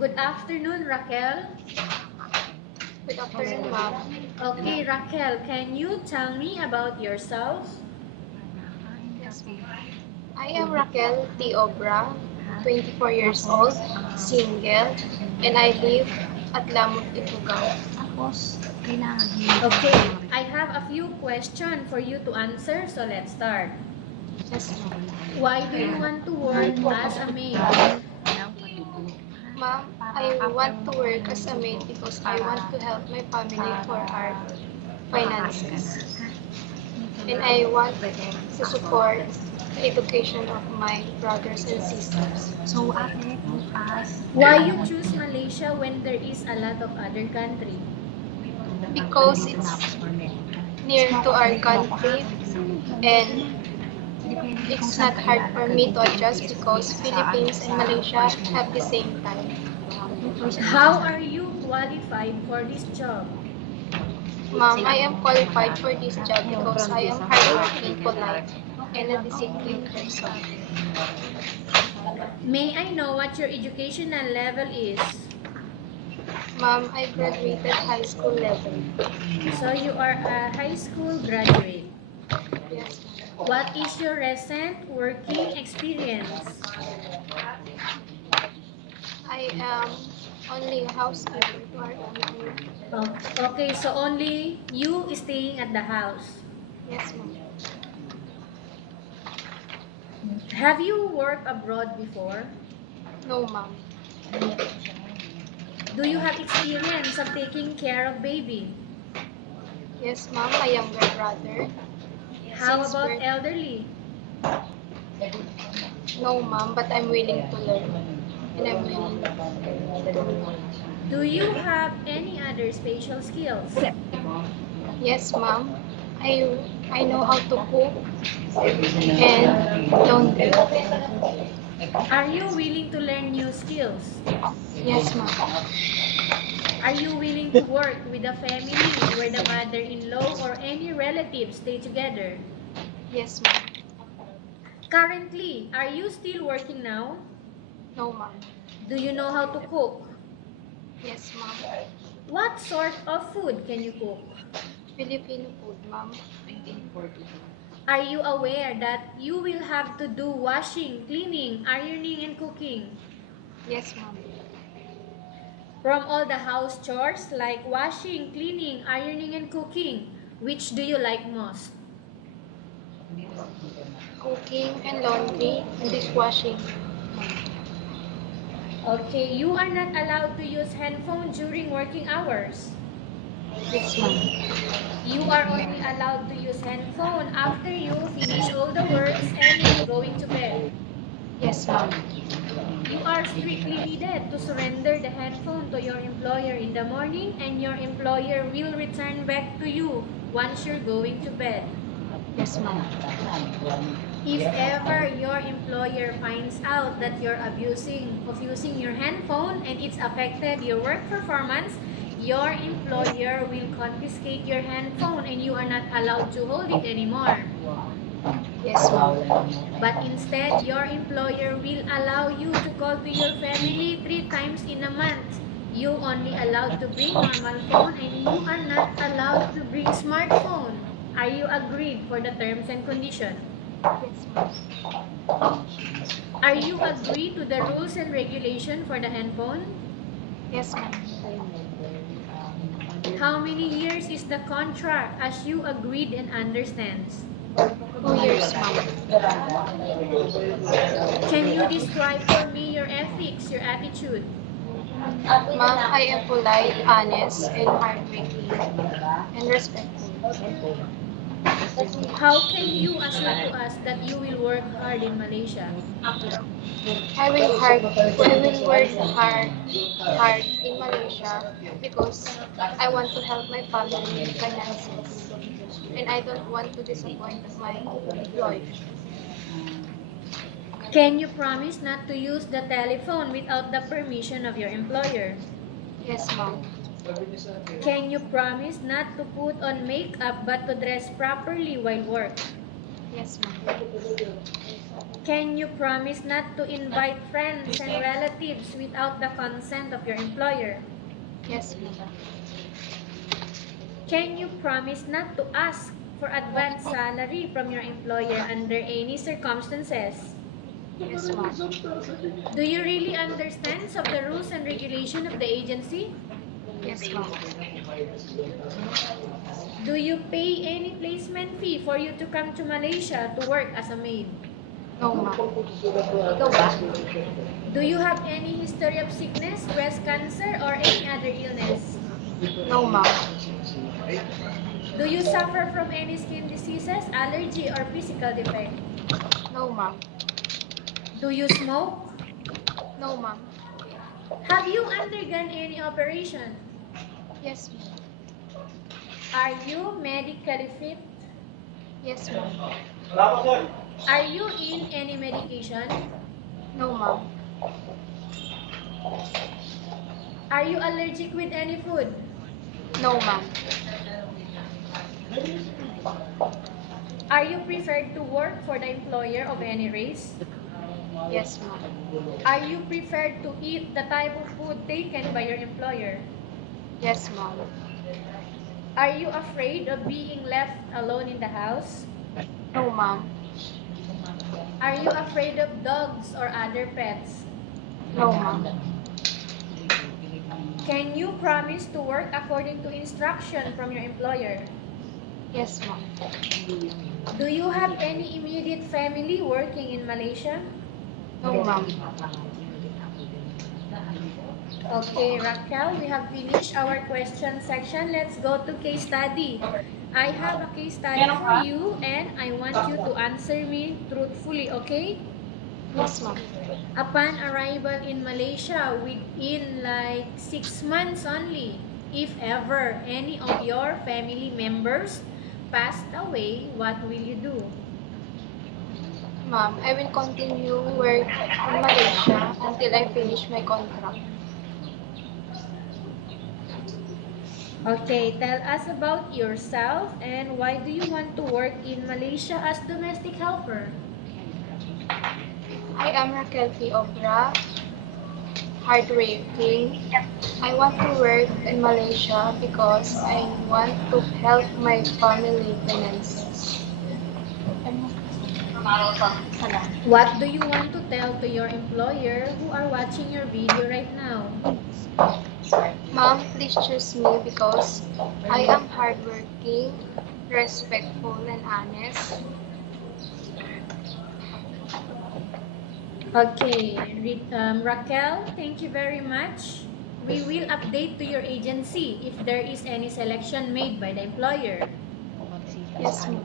Good afternoon, Raquel. Good afternoon, ma'am. Okay, Raquel, can you tell me about yourself? Yes, ma'am. I am Raquel T. Obra, 24 years old, single, and I live at Lamut, Ifugao. Okay, I have a few questions for you to answer, so let's start. Yes, ma'am. Why do you want to work as a maid? Ma'am, I want to work as a maid because I want to help my family for our finances. And I want to support the education of my brothers and sisters. Why you choose Malaysia when there is a lot of other country? Because it's near to our country and it's not hard for me to adjust because Philippines and Malaysia have the same time. How are you qualified for this job? Ma'am, I am qualified for this job because I am hardworking, polite, and a disciplined person. May I know what your educational level is? Ma'am, I graduated high school level. So you are a high school graduate. Yes, ma'am. What is your recent working experience? I am only a housekeeper. Okay, so only you staying at the house. Yes, ma'am. Have you worked abroad before? No, ma'am. Do you have experience of taking care of baby? Yes, ma'am, my younger brother. How Since about birth, elderly? no, ma'am, but I'm willing to learn. And I'm willing to. Do you have any other special skills? Yes, ma'am. I I know how to cook and laundry. Are you willing to learn new skills? Yes, ma'am. Are you willing to work with a family where the mother-in-law or any relatives stay together? Yes, ma'am. Currently, are you still working now? No, ma'am. Do you know how to cook? Yes, ma'am. What sort of food can you cook? Filipino food, ma'am. Are you aware that you will have to do washing, cleaning, ironing, and cooking? Yes, ma'am. From all the house chores like washing, cleaning, ironing, and cooking, which do you like most? Cooking and laundry and dishwashing. Okay, you are not allowed to use handphone during working hours. Yes, ma'am. You are only allowed to use handphone after you finish all the works and when going to bed. Yes, ma'am. You are strictly needed to surrender the handphone to your employer in the morning and your employer will return back to you once you're going to bed. Yes, ma'am. If ever your employer finds out that you're abusing of using your handphone and it's affected your work performance, your employer will confiscate your handphone and you are not allowed to hold it anymore. Yes, ma'am. But instead, your employer will allow you to call to your family 3 times in a month. You only allowed to bring normal phone and you are not allowed to bring smartphone. Are you agreed for the terms and conditions? Yes, ma'am. Are you agreed to the rules and regulation for the handphone? Yes, ma'am. How many years is the contract as you agreed and understands? 2 years, ma'am. Can you describe for me your ethics, your attitude? Ma'am, I am polite, honest, and hardworking, and respectful. How can you assure to us that you will work hard in Malaysia? I will work hard in Malaysia because I want to help my family finances, and I don't want to disappoint my employer. Can you promise not to use the telephone without the permission of your employer? Yes, ma'am. Can you promise not to put on makeup but to dress properly while work? Yes, ma'am. Can you promise not to invite friends and relatives without the consent of your employer? Yes, ma'am. Can you promise not to ask for advance salary from your employer under any circumstances? Yes, ma'am. Do you really understand of the rules and regulation of the agency? Yes, ma'am. Do you pay any placement fee for you to come to Malaysia to work as a maid? No, ma'am. Do you have any history of sickness, breast cancer, or any other illness? No, ma'am. Do you suffer from any skin diseases, allergy, or physical defect? No, ma'am. Do you smoke? No, ma'am. Have you undergone any operation? Yes, ma'am. Are you medically fit? Yes, ma'am. Are you in any medication? No, ma'am. Are you allergic with any food? No, ma'am. Are you preferred to work for the employer of any race? Yes, ma'am. Are you preferred to eat the type of food taken by your employer? Yes, ma'am. Are you afraid of being left alone in the house? No, ma'am. Are you afraid of dogs or other pets? No, ma'am. Can you promise to work according to instruction from your employer? Yes, ma'am. Do you have any immediate family working in Malaysia? No, ma'am. Okay, Raquel, we have finished our question section. Let's go to case study. I have a case study for you and I want you to answer me truthfully, okay? Yes, ma'am. Upon arrival in Malaysia within like 6 months only, if ever any of your family members passed away, what will you do? Ma'am, I will continue work in Malaysia until I finish my contract. Okay, tell us about yourself and why do you want to work in Malaysia as domestic helper? I am Raquel, obra, hardworking. I want to work in Malaysia because I want to help my family finances. What do you want to tell to your employer who are watching your video right now? Ma'am, please choose me because I am hardworking, respectful, and honest. Okay, Raquel, thank you very much. We will update to your agency if there is any selection made by the employer. Yes, ma'am.